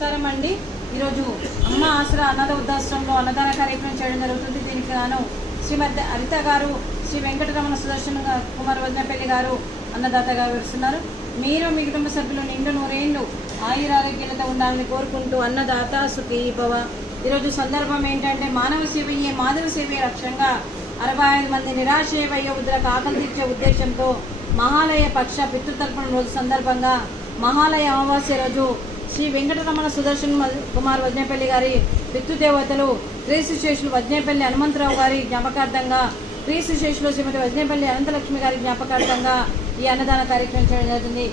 నమస్కారం అండి। ఈరోజు అమ్మ ఆసరా అన్నద వృద్ధాశ్రమంలో అన్నదాన కార్యక్రమం చేయడం జరుగుతుంది। దీనికి గాను శ్రీమతి హరిత గారు, శ్రీ వెంకటరమణ సుదర్శన్ కుమార్ వజ్ఞపల్లి గారు అన్నదాతగా వివరిస్తున్నారు। మీరు మీ కుటుంబ సభ్యులు నిండు నూరేళ్లు ఆయురారోగ్యాలతో ఉండాలని కోరుకుంటూ అన్నదాత సుఖీ భవ। ఈరోజు సందర్భం ఏంటంటే మానవ సేవయే మాధవ సేవే లక్ష్యంగా 65 మంది నిరాశ్రయ వయోవృద్ధులకు ఆకలి తీర్చే ఉద్దేశంతో మహాలయ పక్ష పితృతర్పణ రోజు సందర్భంగా మహాలయ అమావాస్య రోజు శ్రీ వెంకటరమణ సుదర్శన్ కుమార్ వజ్ఞపల్లి గారి పితృదేవతలు క్రీస్తుశేషులు వజ్ఞపల్లి హనుమంతరావు గారి జ్ఞాపకార్థంగా, క్రీస్తుశేషులు శ్రీమతి వజ్ఞపల్లి అనంతలక్ష్మి గారి జ్ఞాపకార్థంగా ఈ అన్నదాన కార్యక్రమం చేయడం జరుగుతుంది।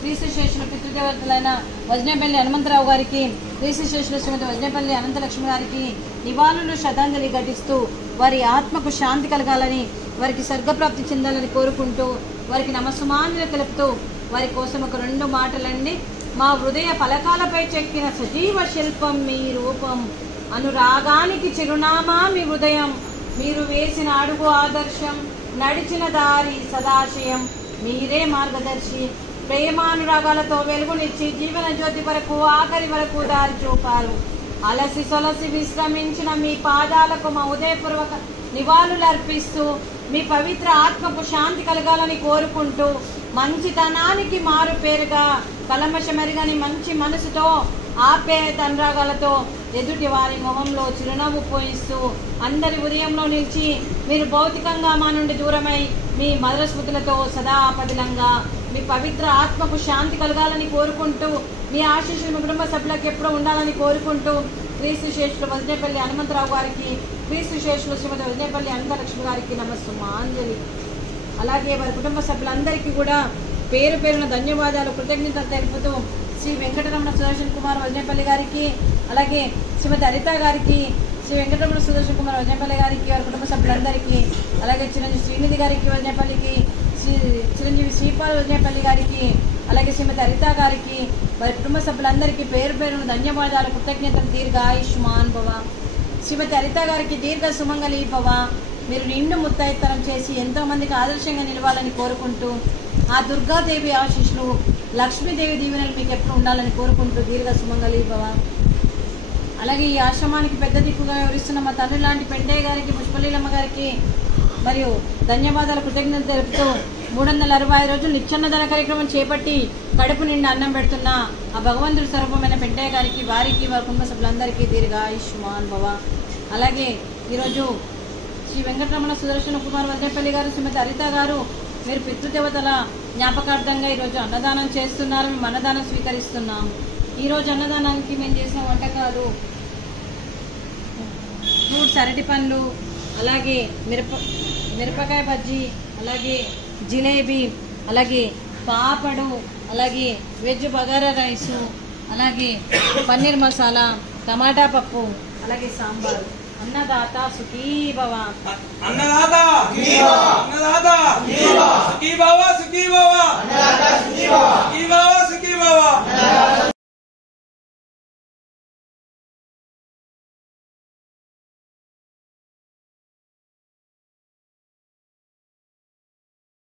క్రీస్తుశేషుల పితృదేవతలైన వజ్ఞపల్లి హనుమంతరావు గారికి, క్రీస్తుశేషులు శ్రీమతి వజ్ఞపల్లి అనంతలక్ష్మి గారికి నివాళులు శ్రద్ధాంజలి ఘటిస్తూ వారి ఆత్మకు శాంతి కలగాలని, వారికి స్వర్గప్రాప్తి చెందాలని కోరుకుంటూ వారికి నమస్సుమాంజలి తెలుపుతూ వారి కోసం ఒక 2 మాటలండి। మా హృదయ పలకాలపై చెక్కిన సజీవ శిల్పం మీ రూపం, అనురాగానికి చిరునామా మీ హృదయం, మీరు వేసిన అడుగు ఆదర్శం, నడిచిన దారి సదాశయం, మీరే మార్గదర్శి, ప్రేమానురాగాలతో వెలుగునిచ్చి జీవన జ్యోతి వరకు ఆఖరి వరకు దారి చూపారు। అలసి సొలసి విశ్రమించిన మీ పాదాలకు మా ఉదయపూర్వక నివాళులు అర్పిస్తూ మీ పవిత్ర ఆత్మకు శాంతి కలగాలని కోరుకుంటూ మంచితనానికి మారు పేరుగా కలమషమెరగని మంచి మనసుతో ఆప్యాయత అనురాగాలతో ఎదుటి వారి మొహంలో చిరునవ్వు పోయిస్తూ అందరి ఉదయంలో నిలిచి మీరు భౌతికంగా మా నుండి దూరమై మీ మధుర స్మృతులతో సదా పదిలంగా మీ పవిత్ర ఆత్మకు శాంతి కలగాలని కోరుకుంటూ మీ ఆశీస్సులు మీ కుటుంబ సభ్యులకు ఎప్పుడూ ఉండాలని కోరుకుంటూ క్రీస్తుశేషులు వజ్ఞపల్లి హనుమంతరావు గారికి, క్రీస్తుశేషులు శ్రీమతి వజ్ఞపల్లి అనంతలక్ష్మి గారికి నమస్సుమాంజలి। అలాగే వారి కుటుంబ సభ్యులందరికీ కూడా పేరు పేరున ధన్యవాదాలు, కృతజ్ఞతలు తెలుపుతూ శ్రీ వెంకటరమణ సుదర్శన్ కుమార్ వజ్ఞపల్లి గారికి, అలాగే శ్రీమతి హరిత గారికి, శ్రీ వెంకటరమణ సుదర్శన్ కుమార్ వజ్ఞపల్లి గారికి, వారి కుటుంబ సభ్యులందరికీ, అలాగే చిరంజీవి శ్రీనిధి గారికి వజ్ఞపల్లికి, చిరంజీవి శ్రీపాల్ వజ్ఞపల్లి గారికి, అలాగే శ్రీమతి హరిత గారికి, వారి కుటుంబ సభ్యులందరికీ పేరు పేరున ధన్యవాదాలు, కృతజ్ఞతలు, దీర్ఘాయుష్మాన్ భవ। శ్రీమతి హరిత గారికి దీర్ఘ సుమంగళి భవ, మీరు నిండు ముత్తైత్తనం చేసి ఎంతో మందికి ఆదర్శంగా నిలవాలని కోరుకుంటూ ఆ దుర్గాదేవి ఆశీస్సులు, లక్ష్మీదేవి దీవెనలు మీకు ఎప్పుడు ఉండాలని కోరుకుంటూ దీర్ఘ సుమంగళి భవ। అలాగే ఈ ఆశ్రమానికి పెద్ద దిక్కుగా వివరిస్తున్న మా తండ్రి లాంటి పెండయ్య గారికి, పుష్పలీలమ్మ గారికి మరియు ధన్యవాదాలు, కృతజ్ఞతలు తెలుపుతూ 365 రోజులు నిత్యాన్నదాన కార్యక్రమం చేపట్టి కడుపు నిండా అన్నం పెడుతున్న ఆ భగవంతుడి స్వరూపమైన పెండయ్య గారికి, వారికి, వారి కుటుంబ సభ్యులందరికీ దీర్ఘాయుష్మాన్ భవ। అలాగే ఈరోజు శ్రీ వెంకటరమణ సుదర్శన కుమార్ వజ్ఞపల్లి గారు, శ్రీమతి హరిత గారు మీరు పితృదేవతల జ్ఞాపకార్థంగా ఈరోజు అన్నదానం చేస్తున్నారు, మేము అన్నదానం స్వీకరిస్తున్నాం। ఈరోజు అన్నదానానికి మేము చేసిన వంటకాలు ఫ్రూట్స్, అరటి పండ్లు, అలాగే మిరపకాయ బజ్జీ, అలాగే జిలేబీ, అలాగే పాపడు, అలాగే వెజ్ బగారా రైసు, అలాగే పన్నీర్ మసాలా, టమాటా పప్పు, అలాగే సాంబార్। అన్నదాత సుఖీ భవ, అన్నదాత సుఖీ భవ, సుఖీ భవ, సుఖీ భవ, సుఖీ భవ।